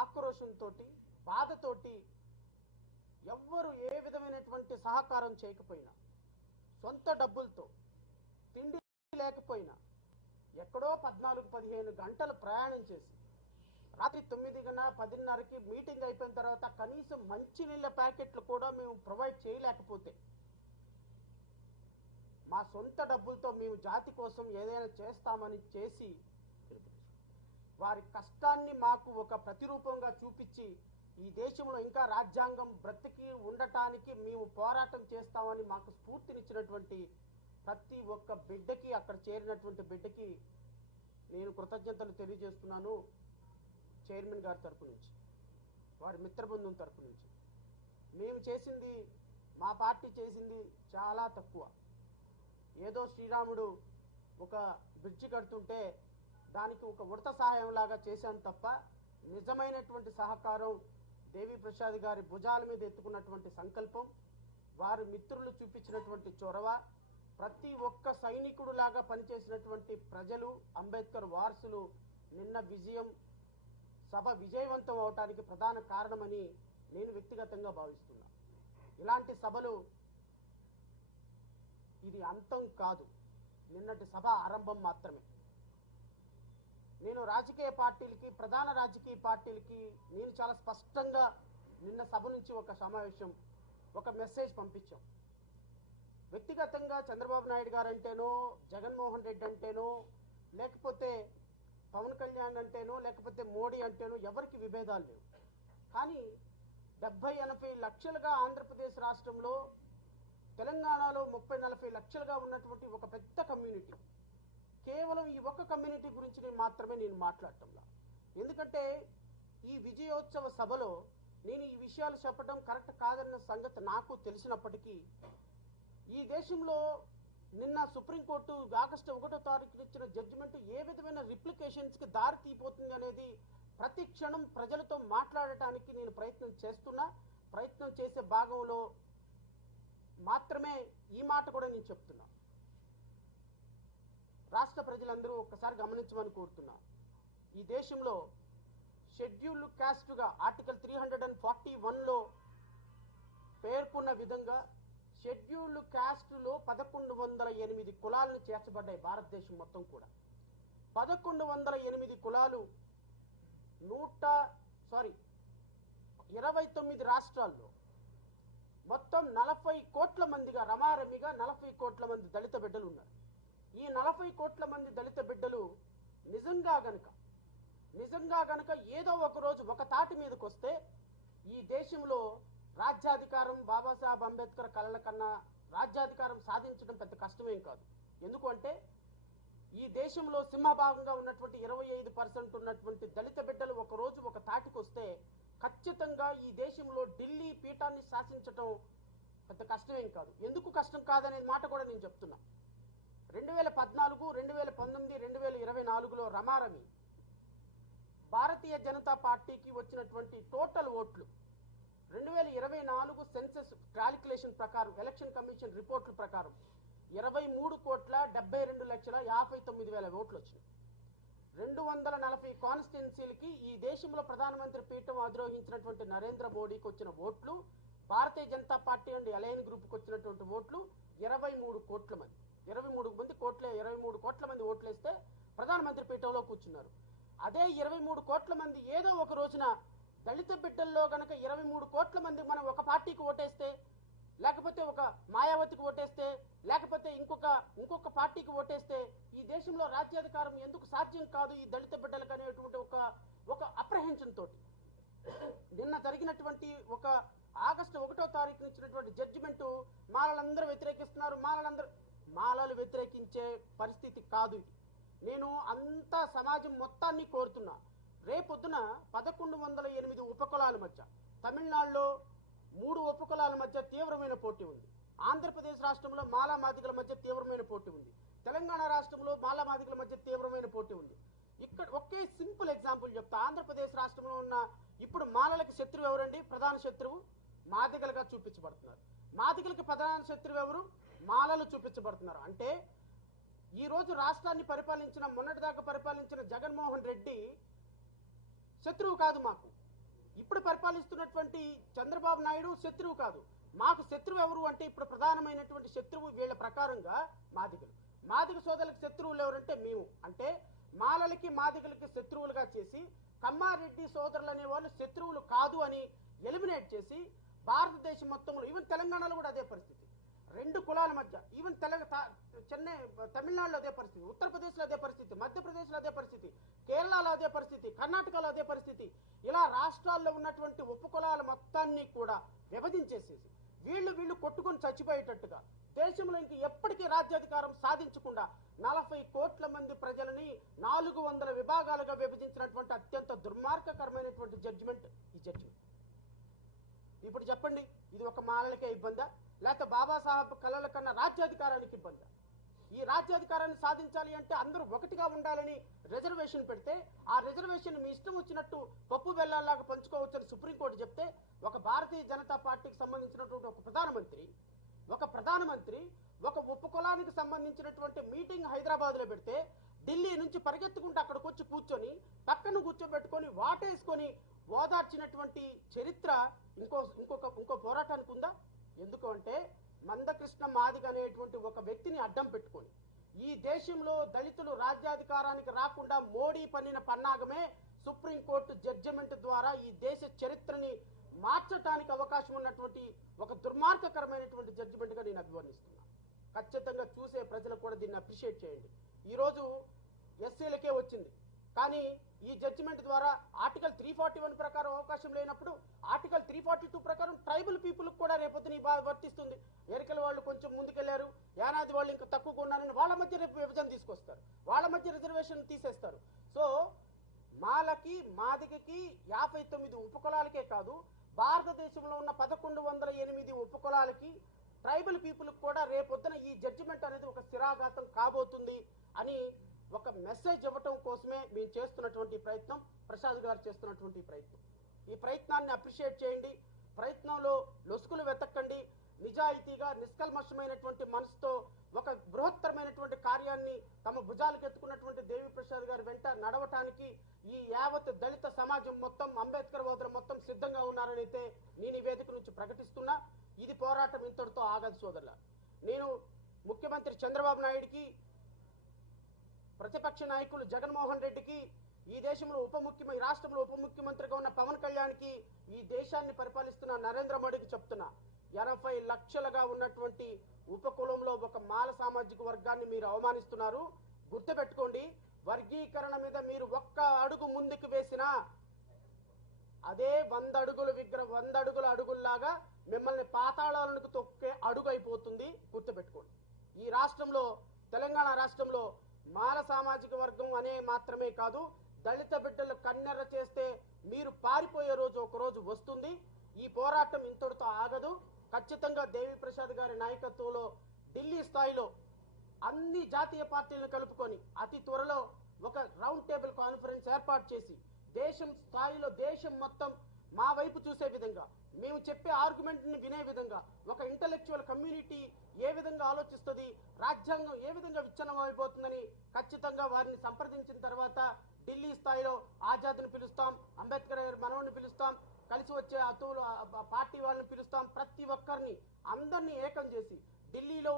ఆక్రోషంతో బాధతోటి ఎవ్వరు ఏ విధమైనటువంటి సహకారం చేయకపోయినా సొంత డబ్బులతో తిండి లేకపోయినా ఎక్కడో 14-15 గంటలు ప్రయాణం చేసి రాత్రి 9:10కి మీటింగ్ అయిపోయిన తర్వాత కనీసం మంచినీళ్ళ ప్యాకెట్లు కూడా మేము ప్రొవైడ్ చేయలేకపోతే మా సొంత డబ్బులతో మేము జాతి కోసం ఏదైనా చేస్తామని చేసి వారి కష్టాన్ని మాకు ఒక ప్రతిరూపంగా చూపించి ఈ దేశంలో ఇంకా రాజ్యాంగం బ్రతికి ఉండటానికి మేము పోరాటం చేస్తామని మాకు స్ఫూర్తినిచ్చినటువంటి ప్రతి ఒక్క బిడ్డకి అక్కడ చేరినటువంటి బిడ్డకి నేను కృతజ్ఞతలు తెలియజేస్తున్నాను. చైర్మన్ గారి తరపు నుంచి, వారి మిత్రబృందం తరపు నుంచి. మేము చేసింది, మా పార్టీ చేసింది చాలా తక్కువ. ఏదో శ్రీరాముడు ఒక బ్రిడ్జి కడుతుంటే దానికి ఒక ఉడత సహాయం లాగా చేశాను తప్ప నిజమైనటువంటి సహకారం దేవి ప్రసాద్ గారి భుజాల మీద ఎత్తుకున్నటువంటి సంకల్పం, వారి మిత్రులు చూపించినటువంటి చొరవ, ప్రతి ఒక్క సైనికుడు లాగా పనిచేసినటువంటి ప్రజలు, అంబేద్కర్ వారసులు నిన్న సభ విజయవంతం అవటానికి ప్రధాన కారణమని నేను వ్యక్తిగతంగా భావిస్తున్నా. ఇలాంటి సభలు ఇది అంతం కాదు, నిన్నటి సభ ఆరంభం మాత్రమే. నేను రాజకీయ పార్టీలకి, ప్రధాన రాజకీయ పార్టీలకి నేను చాలా స్పష్టంగా నిన్న సభ నుంచి ఒక సమావేశం, ఒక మెసేజ్ పంపించాం. వ్యక్తిగతంగా చంద్రబాబు నాయుడు గారు అంటేనో, జగన్మోహన్ రెడ్డి అంటేనో, లేకపోతే పవన్ కళ్యాణ్ అంటేనో, లేకపోతే మోడీ అంటేనో ఎవరికి విభేదాలు లేవు. కానీ 70-80 లక్షలుగా ఆంధ్రప్రదేశ్ రాష్ట్రంలో, తెలంగాణలో 30-40 లక్షలుగా ఉన్నటువంటి ఒక పెద్ద కమ్యూనిటీ, కేవలం ఈ ఒక్క కమ్యూనిటీ గురించి మాత్రమే నేను మాట్లాడటంలా. ఎందుకంటే ఈ విజయోత్సవ సభలో నేను ఈ విషయాలు చెప్పడం కరెక్ట్ కాదన్న సంగతి నాకు తెలిసినప్పటికీ, ఈ దేశంలో నిన్న సుప్రీంకోర్టు ఆగస్టు 1వ తారీఖున ఇచ్చిన జడ్జిమెంట్ ఏ విధమైన రిప్లికేషన్స్కి దారి తీపోతుంది అనేది ప్రతి క్షణం ప్రజలతో మాట్లాడటానికి నేను ప్రయత్నం చేసే భాగంలో మాత్రమే ఈ మాట కూడా నేను చెప్తున్నా. రాష్ట్ర ప్రజలందరూ ఒక్కసారి గమనించమని కోరుతున్నా. ఈ దేశంలో షెడ్యూల్డ్ క్యాస్ట్గా ఆర్టికల్ 341లో పేర్కొన్న విధంగా షెడ్యూల్డ్ క్యాస్ట్లో 1108 కులాలను చేర్చబడ్డాయి. భారతదేశం మొత్తం కూడా 1108 కులాలు 29 రాష్ట్రాల్లో మొత్తం 40 కోట్ల మందిగా, రమారమిగా 40 కోట్ల మంది దళిత బిడ్డలు ఉన్నారు. ఈ 40 కోట్ల మంది దళిత బిడ్డలు నిజంగా గనక ఏదో ఒక రోజు ఒక తాటి మీదకి వస్తే ఈ దేశంలో రాజ్యాధికారం, బాబాసాహెబ్ అంబేద్కర్ కలల కన్నా రాజ్యాధికారం సాధించడం పెద్ద కష్టమేం కాదు. ఎందుకంటే ఈ దేశంలో సింహభాగంగా ఉన్నటువంటి 25% ఉన్నటువంటి దళిత బిడ్డలు ఒక రోజు ఒక తాటికి వస్తే ఖచ్చితంగా ఈ దేశంలో ఢిల్లీ పీఠాన్ని శాసించటం పెద్ద కష్టమేం కాదు. ఎందుకు కష్టం కాదనే మాట కూడా నేను చెప్తున్నా. 2014, 2019, 2024లో రమారమి భారతీయ జనతా పార్టీకి వచ్చినటువంటి టోటల్ ఓట్లు 2024 సెన్సస్ క్యాలిక్యులేషన్ ప్రకారం, ఎలక్షన్ కమిషన్ రిపోర్ట్ల ప్రకారం 23,72,59,000 ఓట్లు వచ్చినాయి. 240 కాన్స్టిట్యున్సీలకి ఈ దేశంలో ప్రధానమంత్రి పీఠం అధిరోహించినటువంటి నరేంద్ర మోడీకి వచ్చిన ఓట్లు, Bharatiya Janata party and align గ్రూప్కి వచ్చినటువంటి ఓట్లు 23 కోట్ల మంది. 23 కోట్ల మంది ఓట్లేస్తే ప్రధానమంత్రి పీఠంలో కూర్చున్నారు. అదే 23 కోట్ల మంది ఏదో ఒక రోజున దళిత బిడ్డల్లో గనక 23 కోట్ల మంది మనం ఒక పార్టీకి ఓటేస్తే, లేకపోతే ఒక మాయావతికి ఓటేస్తే, లేకపోతే ఇంకొక పార్టీకి ఓటేస్తే ఈ దేశంలో రాజ్యాధికారం ఎందుకు సాధ్యం కాదు ఈ దళిత బిడ్డలకు అనేటువంటి ఒక అప్రహెన్షన్ తోటి నిన్న జరిగినటువంటి ఒక ఆగస్టు 1వ తారీఖున ఇచ్చినటువంటి జడ్జిమెంట్ మాలలందరూ వ్యతిరేకిస్తున్నారు. మాలలు వ్యతిరేకించే పరిస్థితి కాదు ఇది. నేను అంతా సమాజం మొత్తాన్ని కోరుతున్నా. రేపొద్దున 1108 ఉపకులాల మధ్య, తమిళనాడులో 3 ఉపకులాల మధ్య తీవ్రమైన పోటీ ఉంది. ఆంధ్రప్రదేశ్ రాష్ట్రంలో మాలా మాదిగల మధ్య తీవ్రమైన పోటీ ఉంది. తెలంగాణ రాష్ట్రంలో మాలా మాదిగల మధ్య తీవ్రమైన పోటీ ఉంది. ఇక్కడ ఒకే సింపుల్ ఎగ్జాంపుల్ చెప్తా. ఆంధ్రప్రదేశ్ రాష్ట్రంలో ఉన్న ఇప్పుడు మాలలకి శత్రువు ఎవరండి? ప్రధాన శత్రువు మాదిగలుగా చూపించబడుతున్నారు. మాదిగలకి ప్రధాన శత్రువు ఎవరు? మాలలు చూపించబడుతున్నారు. అంటే ఈ రోజు రాష్ట్రాన్ని మొన్నటిదాకా పరిపాలించిన జగన్మోహన్ రెడ్డి శత్రువు కాదు మాకు. ఇప్పుడు పరిపాలిస్తున్నటువంటి చంద్రబాబు నాయుడు శత్రువు కాదు. మాకు శత్రువు ఎవరు అంటే ఇప్పుడు ప్రధానమైనటువంటి శత్రువు వీళ్ళ ప్రకారంగా మాదిగలు. మాదిగ సోదరులకు శత్రువులు ఎవరంటే మేము. అంటే మాలలకి మాదిగలకి శత్రువులుగా చేసి కమ్మారెడ్డి సోదరులు అనే వాళ్ళు శత్రువులు కాదు అని ఎలిమినేట్ చేసి భారతదేశం మొత్తంలో ఈవెన్ తెలంగాణలో కూడా అదే పరిస్థితి. రెండు కులాల మధ్య ఈవెన్ చెన్నై తమిళనాడులో అదే పరిస్థితి, ఉత్తరప్రదేశ్లో అదే పరిస్థితి, మధ్యప్రదేశ్లో అదే పరిస్థితి, కేరళలో అదే పరిస్థితి, కర్ణాటకలో అదే పరిస్థితి. ఇలా రాష్ట్రాల్లో ఉన్నటువంటి ఉపకులాల మొత్తాన్ని కూడా విభజించేసేసి వీళ్ళు కొట్టుకుని చచ్చిపోయేటట్టుగా దేశంలో ఇంక ఎప్పటికీ రాజ్యాధికారం సాధించకుండా 40 కోట్ల మంది ప్రజలని 400 విభాగాలుగా విభజించినటువంటి అత్యంత దుర్మార్గకరమైనటువంటి జడ్జిమెంట్ ఈ జడ్జిమెంట్. ఇప్పుడు చెప్పండి, ఇది ఒక మాలలకే ఇబ్బందా లేకపోతే బాబాసాహెబ్ కలల కన్నా రాజ్యాధికారానికి ఇబ్బందా? ఈ రాజ్యాధికారాన్ని సాధించాలి అంటే అందరూ ఒకటిగా ఉండాలని రిజర్వేషన్ పెడితే ఆ రిజర్వేషన్ మీ ఇష్టం వచ్చినట్టు పప్పు బెల్లాల్లాగా పంచుకోవచ్చని సుప్రీంకోర్టు చెప్తే ఒక భారతీయ జనతా పార్టీకి సంబంధించినటువంటి ఒక ప్రధానమంత్రి ఒక ఉపకులానికి సంబంధించినటువంటి మీటింగ్ హైదరాబాద్లో పెడితే ఢిల్లీ నుంచి పరిగెత్తుకుంటూ అక్కడికి వచ్చి కూర్చొని పక్కన కూర్చోబెట్టుకొని వాటేసుకొని ఓదార్చినటువంటి చరిత్ర ఇంకో పోరాటానికి ఉందా? ఎందుకు అంటే మందకృష్ణ మాదిగ అనేటువంటి ఒక వ్యక్తిని అడ్డం పెట్టుకొని ఈ దేశంలో దళితులు రాజ్యాధికారానికి రాకుండా మోడీ పన్నిన పన్నాగమే సుప్రీంకోర్టు జడ్జిమెంట్ ద్వారా ఈ దేశ చరిత్రని మార్చడానికి అవకాశం ఉన్నటువంటి ఒక దుర్మార్గకరమైనటువంటి జడ్జిమెంట్ గా నేను అభివర్ణిస్తున్నా. ఖచ్చితంగా చూసే ప్రజలు కూడా దీన్ని అప్రిషియేట్ చేయండి. ఈరోజు ఎస్సీలకే వచ్చింది, కానీ ఈ జడ్జిమెంట్ ద్వారా ఆర్టికల్ 341 ప్రకారం అవకాశం లేనప్పుడు ఆర్టికల్ 342 ప్రకారం ట్రైబల్ పీపుల్ కూడా రేపొద్దున ఈ బాధ వర్తిస్తుంది. ఎరికల వాళ్ళు కొంచెం ముందుకెళ్లారు, యానాది వాళ్ళు ఇంకా తక్కువగా ఉన్నారని వాళ్ళ మధ్య రేపు విభజన తీసుకొస్తారు, వాళ్ళ మధ్య రిజర్వేషన్ తీసేస్తారు. సో మాలకి మాదిగకి 59 ఉపకులాలకే కాదు, భారతదేశంలో ఉన్న 1108 ఉపకులాలకి ట్రైబల్ పీపుల్ కూడా రేపొద్దున ఈ జడ్జిమెంట్ అనేది ఒక స్థిరాఘాతం కాబోతుంది అని ఒక మెసేజ్ ఇవ్వటం కోసమే మేము చేస్తున్నటువంటి ప్రయత్నం, ప్రసాద్ గారు చేస్తున్నటువంటి ప్రయత్నం. ఈ ప్రయత్నాన్ని అప్రిషియేట్ చేయండి. ప్రయత్నంలో లొసుకులు వెతకండి. నిజాయితీగా నిష్కల్మషమైనటువంటి మనసుతో ఒక బృహత్తరమైనటువంటి కార్యాన్ని తమ భుజాలకు ఎత్తుకున్నటువంటి దేవి ప్రసాద్ గారి వెంట నడవటానికి ఈ యావత్ దళిత సమాజం మొత్తం, అంబేద్కర్ వోదరు మొత్తం సిద్ధంగా ఉన్నారని అయితే నేను ఈ వేదిక నుంచి ప్రకటిస్తున్నా. ఇది పోరాటం ఇంతటితో ఆగదు సోదరుల. నేను ముఖ్యమంత్రి చంద్రబాబు నాయుడికి, ప్రతిపక్ష నాయకులు జగన్మోహన్ రెడ్డికి, ఈ దేశంలో ఈ రాష్ట్రంలో ఉప ముఖ్యమంత్రిగా ఉన్న పవన్ కళ్యాణ్కి, ఈ దేశాన్ని పరిపాలిస్తున్న నరేంద్ర మోడీకి చెప్తున్నా, 80 లక్షలుగా ఉన్నటువంటి ఉపకులంలో ఒక మాల సామాజిక వర్గాన్ని మీరు అవమానిస్తున్నారు. గుర్తుపెట్టుకోండి, వర్గీకరణ మీద మీరు ఒక్క అడుగు ముందుకు వేసినా అదే 100 అడుగుల అడుగుల్లాగా మిమ్మల్ని పాతాళాలకు తొక్కే అడుగు అయిపోతుంది. గుర్తుపెట్టుకోండి. ఈ రాష్ట్రంలో, తెలంగాణ రాష్ట్రంలో మాల సామాజిక వర్గం అనే మాత్రమే కాదు, దళిత బిడ్డలు కన్నెర్ర చేస్తే మీరు పారిపోయే రోజు ఒక రోజు వస్తుంది. ఈ పోరాటం ఇంతటితో ఆగదు. ఖచ్చితంగా దేవి ప్రసాద్ గారి నాయకత్వంలో ఢిల్లీ స్థాయిలో అన్ని జాతీయ పార్టీలను కలుపుకొని అతి త్వరలో ఒక రౌండ్ టేబుల్ కాన్ఫరెన్స్ ఏర్పాటు చేసి దేశం స్థాయిలో దేశం మొత్తం మా వైపు చూసే విధంగా, మేము చెప్పే ఆర్గ్యుమెంట్ ని వినే విధంగా, ఒక ఇంటలెక్చువల్ కమ్యూనిటీ ఏ విధంగా ఆలోచిస్తుంది, రాజ్యాంగం ఏ విధంగా విచ్ఛిన్నం అయిపోతుందని ఖచ్చితంగా వారిని సంప్రదించిన తర్వాత ఢిల్లీ స్థాయిలో ఆజాద్ని పిలుస్తాం, అంబేద్కర్ మనవడిని పిలుస్తాం, కలిసి వచ్చే అతువులు పార్టీ వాళ్ళని పిలుస్తాం. ప్రతి ఒక్కరిని అందరినీ ఏకం చేసి ఢిల్లీలో